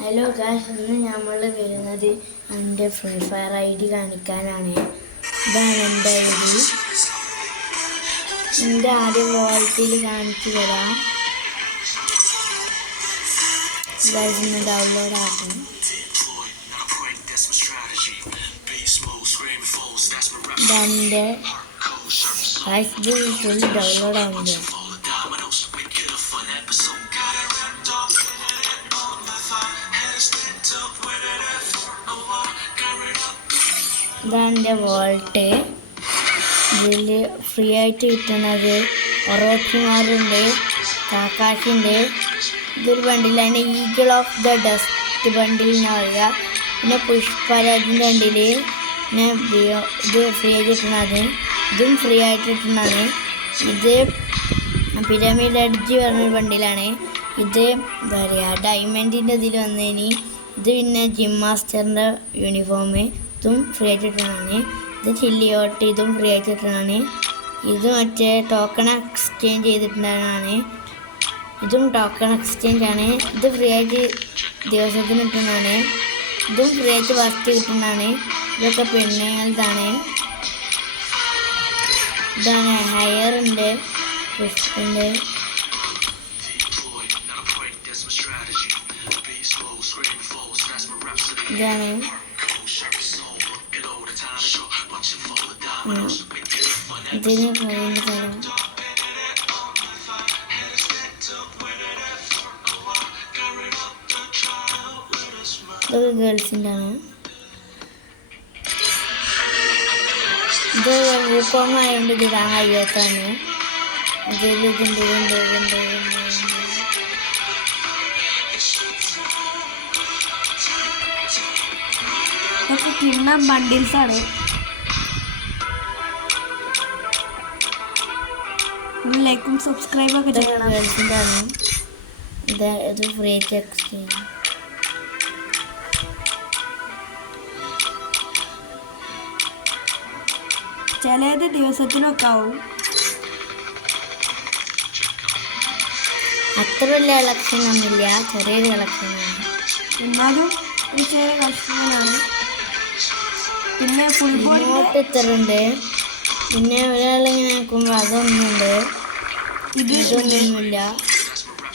Hello guys, ഇന്ന് നമ്മൾ വരുന്നത് എൻ്റെ ഫ്രീ ഫയർ ID കാണിക്കാനാണ്. ഇതാണ് എൻ്റെ ID. എൻ്റെ ആദ്യം വാൾട്ടിൽ കാണിച്ചു തരാം. ഗായ്സ്, ഇന്ന് ഡൗൺലോഡ് ആക്കും. ഇതെൻ്റെ ഗായ്സ്, ഇത് ഫുൾ ഡൗൺലോഡ് ആവുന്നില്ല. ഇതാണ് എൻ്റെ വോൾട്ട്. ഇതിൽ ഫ്രീ ആയിട്ട് കിട്ടുന്നത് ഒറോക്കിമാരുണ്ട്, കാക്കാശുണ്ട്. ഇതൊരു ബണ്ടിലാണ്, ഈഗിൾ ഓഫ് ദ ഡസ്റ്റ് ബണ്ടിൽ എന്ന് പറയുക. പിന്നെ പുഷ്പരാജിൻ്റെ ബണ്ടിൽ പിന്നെ ഇത് ഫ്രീ ആയിട്ട് കിട്ടുന്നത്, ഇതും ഫ്രീ ആയിട്ട് കിട്ടുന്നതാണ്. ഇത് പിരമിഡ് എഡ്ജ് പറഞ്ഞൊരു ബണ്ടിലാണ്. ഇത് എന്താ പറയുക, ഡയമണ്ടിൻ്റെ ഇതിൽ വന്നതിന്. ഇത് പിന്നെ ജിം മാസ്റ്ററിൻ്റെ യൂണിഫോം, ഇതും ഫ്രീ ആയിട്ട് കിട്ടുന്നതാണ്. ഇത് ചില്ലിയോട്ട്, ഇതും ഫ്രീ ആയിട്ട് കിട്ടുന്നതാണ്. ഇത് മറ്റേ ടോക്കൺ എക്സ്ചേഞ്ച് ചെയ്തിട്ടുള്ളതാണ്. ഇതും ടോക്കൺ എക്സ്ചേഞ്ച് ആണ്. ഇത് ഫ്രീ ആയിട്ട് ദിവസത്തിന് കിട്ടുന്നതാണ്. ഇതും ഫ്രീ ആയിട്ട് വർക്ക് കിട്ടുന്നതാണ്. ഇതൊക്കെ പെണ്ണുങ്ങളതാണ്. ഇതാണ് ഹെയർ ഉണ്ട്, പുഷ്പുണ്ട്. ഇതാണ് ഇതിന് പോയിന്റ് തരാം. ഇതൊക്കെ ഗേൾസിൻ്റെ ആണ്. ഇത് വൂക്കോങ് ആയതുകൊണ്ട് ഇത് ഇടാൻ കഴിയാത്താണ്. ഇതിലുണ്ട്. ഇതൊക്കെ കിണ്ണ ബണ്ടിൽസ് ആണ്. ലൈക്കും സബ്സ്ക്രൈബ് ഒക്കെ ചെയ്യണം. ഗേൾസിൻ്റെ ആണ്. ഇത് ഫ്രീ ആയിട്ട് എക്സ്ചേഞ്ച്. ചിലത് ദിവസത്തിനൊക്കെ ആവും. അത്ര വലിയ കളക്ഷൻ ഒന്നുമില്ല, ചെറിയൊരു കളക്ഷനാണ്. എന്നാലും ഒരു ചെറിയ കളക്ഷനാണ്. പിന്നെ ഫുൾ ബോഡി ഇത്ര ഉണ്ട്. പിന്നെ ഒരാളിങ്ങനെ നോക്കുമ്പോൾ അതൊന്നുണ്ട്. ഇതൊന്നുമില്ല.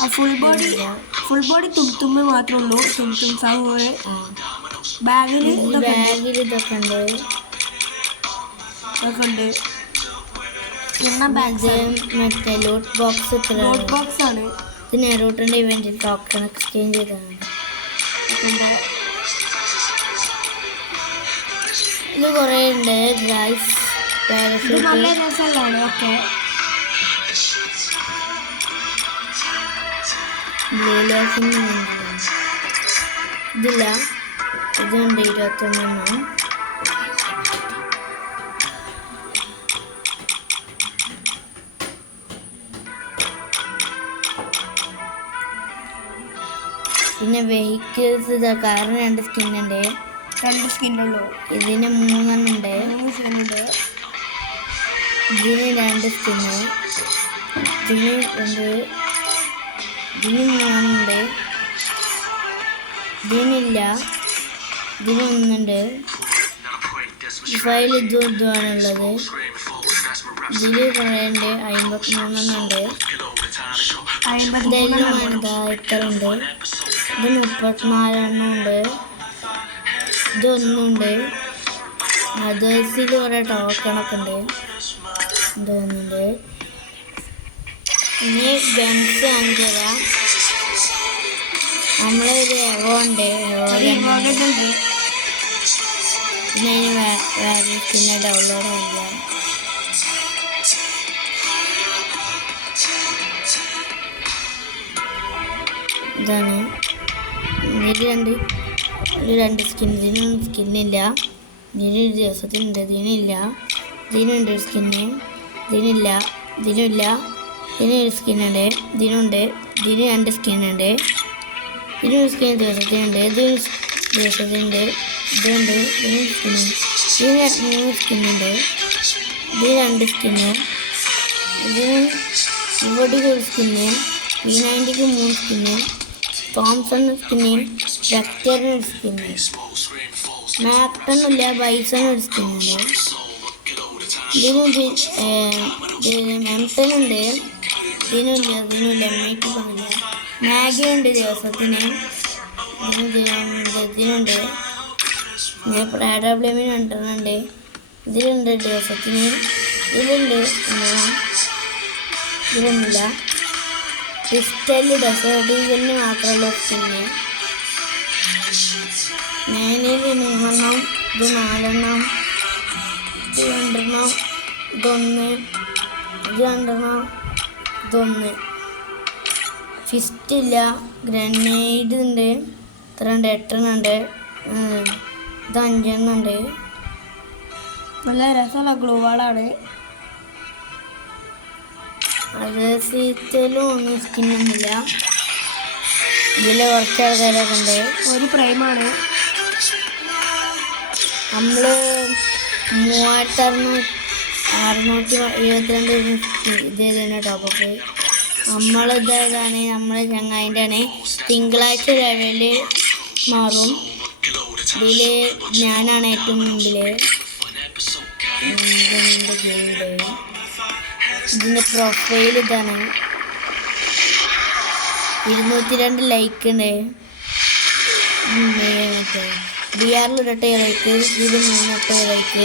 ആ ഫുൾ ബോഡി തുമ്പ് മാത്രമേ ഉള്ളൂ. തും സാഹു ബാഗിൽ ഇതൊക്കെ ഉണ്ട്. മറ്റേ ലോട്ട് ബോക്സ് ആണ്. ഇത് നെറൂട്ടിൻ്റെ ഇവന്റിൽ ടോക്കൺ എക്സ്ചേഞ്ച് ചെയ്താണ്. ഇത് കുറേ ഉണ്ട് ഗൈസ്. നല്ല രസമുള്ളതാണ്. ഓക്കെ, ഇതില്ല. ഇതുണ്ട് 21. പിന്നെ വെഹിക്കിൾസ് ഇതാ, കാരണം 2 സ്കിന്നുണ്ട്. 2 സ്കിന്നുള്ളൂ. ഇതിന് 3 ഉണ്ട്. ഇതിന് 2 സ്കിന്ന്. ഇതിന് 3 ഉണ്ട്. ഇതിനില്ല. ഇതിന് 1 ഉണ്ട്. ഫയൽ ഇതുമാണുള്ളത്. ഇതിൽ കുറേ ഉണ്ട്. 53 ഉണ്ട്. ഇതെല്ലാം ഇത്ര ഉണ്ട്. ഇത് 34 ഉണ്ട്. ഇതൊന്നുണ്ട്. അതേഴ്സിൽ കുറേ ടോക്കണൊക്കെ ഉണ്ട്. ഇതൊന്നുണ്ട്. ഇനി ഗൺസ് കാണിച്ചു തരാം. നമ്മളൊരു എവോണ്ട് പിന്നെ വേറെ പിന്നെ ഡൗൺലോഡ് ആവില്ല. ഇതാണ്. ഇതിൽ 2 സ്കിൻ. ഇതിനൊന്നും സ്കിന്നില്ല. ഇതിനൊരു ദിവസത്തിനുണ്ട്. ഇതിനില്ല. ഇതിനുണ്ട് ഒരു സ്കിന്ന്. ഇതിനില്ല. ഇതിനുമില്ല. ഇതിനൊരു സ്കിന്നുണ്ട്. ഇതിനുണ്ട്. ഇതിന് 2 സ്കിന്നുണ്ട്. ഇതിനൊരു സ്കിൻ ദിവസത്തിനുണ്ട്. ഇതിന് ദിവസത്തിനുണ്ട്. ഇതുണ്ട്. ഇതിന് സ്കിന്നുണ്ട്. ഇതിന് 3 സ്കിന്നുണ്ട്. ഇതിന് 2 സ്കിന്ന്. ഇതിന് ഇവിടെ ഒരു skin. P90 3 skin. Thompson skin, വെക്ടറിന് ഒരു സ്കിന്ന്, മാക്ടണില്ല ബൈസൺ ഒരു സ്കിന്നുണ്ട്. എംടൺ ഉണ്ട്, ഇതിനുമില്ല എം8 കാണില്ല. മാഗി ഉണ്ട് ദിവസത്തിന്, ഇതിനുണ്ട്. AWM 2 ഇതിലുണ്ട് ദിവസത്തിന്, ഇതിലുണ്ട് ഇതിലൊന്നുമില്ല. ക്രിസ്റ്റല് ഡെസേർട്ട് ഈഗലിന് മാത്രമുള്ള സ്കിന്ന്. മേനയിൽ 3 ഇത് 4, ഇത് 2, ഇതൊന്ന്, ഇത് 2, ഇതൊന്ന്. ഫിസ്റ്റില്ല, ഗ്രനേഡ് ഉണ്ട്, ഇത്ര ഉണ്ട് 8 ഉണ്ട്, ഇത് 5 ഉണ്ട്. നല്ല രസമുള്ള ഗ്ലൂവാളാണ്. അത് സീറ്റലും ഒന്നും സ്കിന്നൊന്നുമില്ല. ഇതിൽ കുറച്ച് ആൾക്കാരൊക്കെ ഉണ്ട്. ഒരു പ്രൈമാണ്. നമ്മൾ 3672 ഇതേതാണ് ടോപ്പപ്പ്. നമ്മളിതാണ് നമ്മളെ ചങ്ങായിൻ്റെ ആണ്. തിങ്കളാഴ്ച ലെവല് മാറും. ഇതിൽ ഞാനാണ് ഏറ്റവും മുമ്പിൽ. ഇതിൻ്റെ പ്രൊഫൈൽ ഇതാണ്. 202 ലൈക്ക് ഉണ്ട്. മറ്റേ BR 1 ലൈക്ക്, ഇതിൽ 3 ലൈക്ക്.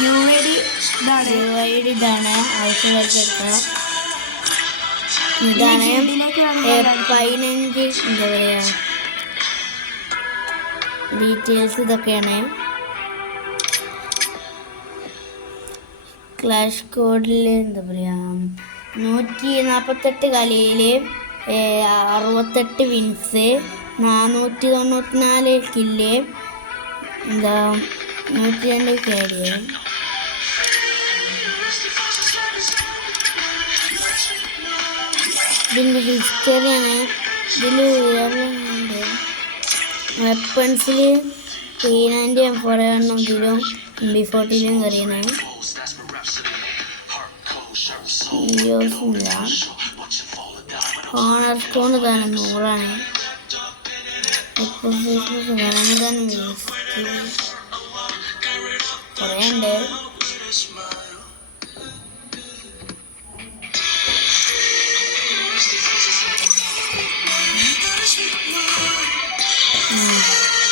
UID ഇതാണ് ആവശ്യമായിട്ട് എടുക്കാം. ഇതാണ് 15 എന്താ പറയുക ഡീറ്റെയിൽസ് ഇതൊക്കെയാണ്. ക്ലാഷ് കോഡിൽ എന്താ പറയുക 148 കളിയിൽ 68 വിൻസ്, 494 കില്ല്, എന്താ 102 കേടിയ. ഇതിൻ്റെ ഹിസ്റ്ററിയാണ്. ഇതിൽ വെപ്പൺസിൽ P90 M4 ഇതിലും MB40 കയറിയാണ്. ഇല്ല ഓണർ സ്കോൺ തന്നെ 100 കുറേ ഉണ്ട്.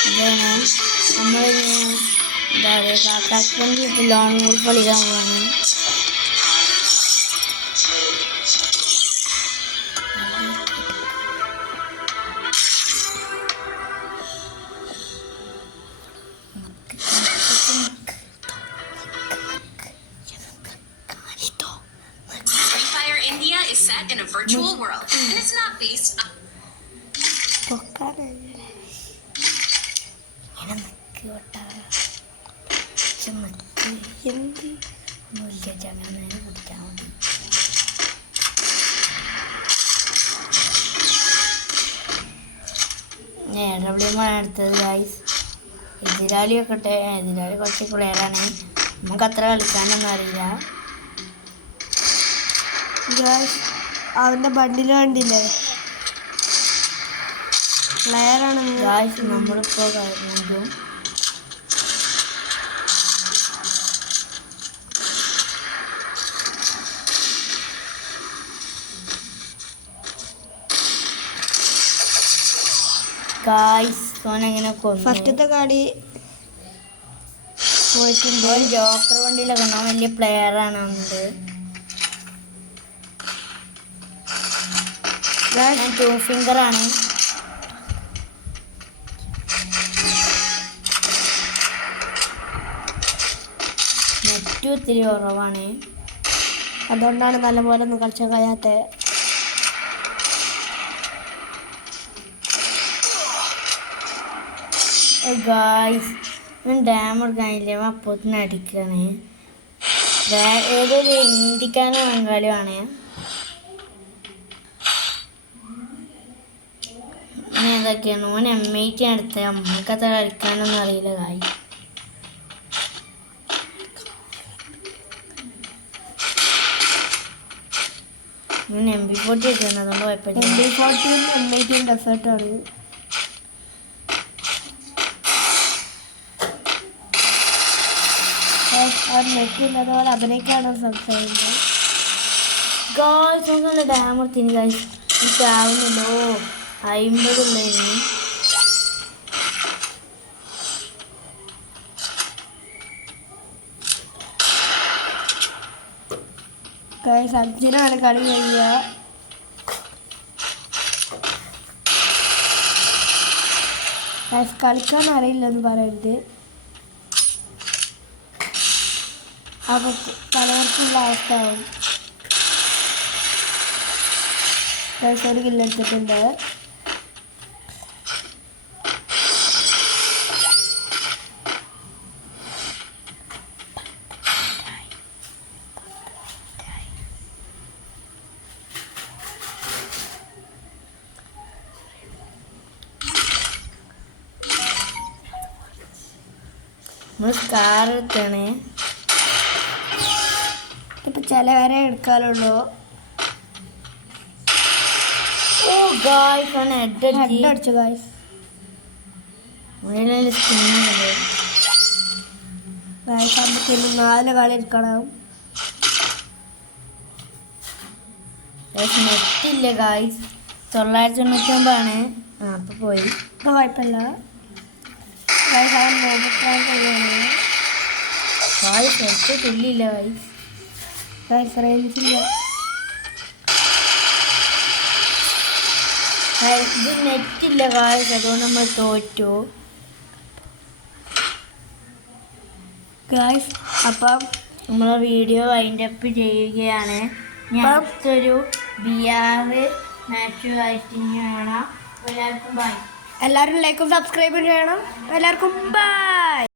ഇതാണ് നമ്മളിങ്ങനെ എന്താ പറയുക കാക്കാക്ക് ലോൺ വോൾഫ് കളിക്കാൻ പോവാണ്. Set in a virtual world, and it's not based on. അടുത്തത് ഗൈസ് എതിരാളി വെക്കട്ടെ. എതിരാളി കുറച്ച് പ്ലെയറാണ്, നമുക്ക് അത്ര കളിക്കാനൊന്നും അറിയില്ല. അവന്റെ ബണ്ടിൽ കണ്ടില്ലേ പ്ലെയറാണ്. ഗായ്സ് നമ്മളിപ്പോ കഴിഞ്ഞു. ഗായ്സ് സോനെങ്ങനെ ഫസ്റ്റത്തെ കളി പോയിട്ടുണ്ട്. ജോക്കർ വണ്ടിയിലൊക്കെ കാണാൻ വലിയ പ്ലെയറാണ്. ഉണ്ട് ഞാൻ 2 ഫിംഗറാണ്. നെറ്റ് ഒത്തിരി കുറവാണ്, അതുകൊണ്ടാണ് നല്ലപോലെ ഒന്നും കളിച്ചാൽ കഴിയാത്ത. ഗായ്സ് ഞാൻ ഡാം എടുക്കാനില്ല, അപ്പത്തിന് അടിക്കുകയാണ്. ഏതൊരു ഇന്ത്യക്കാരോ ബംഗാളിയാണ്. ഏതൊക്കെയാണ് ഓൻ M8 അടുത്ത്, നമ്മൾക്കത്ര കളിക്കാനൊന്നും അറിയില്ല. കായ് ഞാൻ MP40 വെച്ചാണ് അതുകൊണ്ട് കുഴപ്പമില്ല. MP40 M80 ഡെസേർട്ടാണ്. നെറ്റില്ലാത്തപോലെ അഭിനയിക്കാണ് സംസാരിക്കുന്നത്. ഗായ്സ് ഒന്നുള്ള ഡാമർത്തിന് ഗായ്സ് എനിക്കാവുന്നല്ലോ 50 ഉള്ളതിന്. അർജുനാണ് കളി കഴിയുക. കളിക്കാൻ അറിയില്ലെന്ന് പറയരുത്. അപ്പോൾ പലർക്കുള്ള അവസ്ഥയാവും. ഒരു കില്ലെടുത്തിട്ടുണ്ട്. നമ്മൾ സ്കാർ എടുക്കണേ. ഇപ്പം ചിലവരെ എടുക്കാനുള്ളൂ. ഓ ഗായ്സ് ആണ് ഹെഡ് അടിച്ചു ഗായ്സ്. സ്കിന്നുണ്ട്. ഗായ്സ് നമുക്ക് 4 കളി എടുക്കണം. നെറ്റില്ല ഗായ്സ്. 999 അപ്പോൾ പോയി. ഇപ്പം കുഴപ്പമില്ല ഗായ്സ്. അവൻ നോക്കാൻ കഴിയാണ്. ഗായ്സ് നെറ്റ് തുല്ലില്ല ഗായ്സ്. ഗായ്സ് റേഞ്ചില്ല. ഇത് നെറ്റില്ല ഗായ്സ്, അതുകൊണ്ട് നമ്മൾ തോറ്റു ഗായ്സ്. അപ്പം നമ്മളെ വീഡിയോ വൈൻഡ് അപ്പ് ചെയ്യുകയാണ്. ഞാൻ അടുത്തൊരു BR മാച്ച് ആയിട്ട് കാണാം. എല്ലാവർക്കും ബൈ. എല്ലാവരും ലൈക്കും സബ്സ്ക്രൈബും ചെയ്യണം. എല്ലാവർക്കും ബൈ.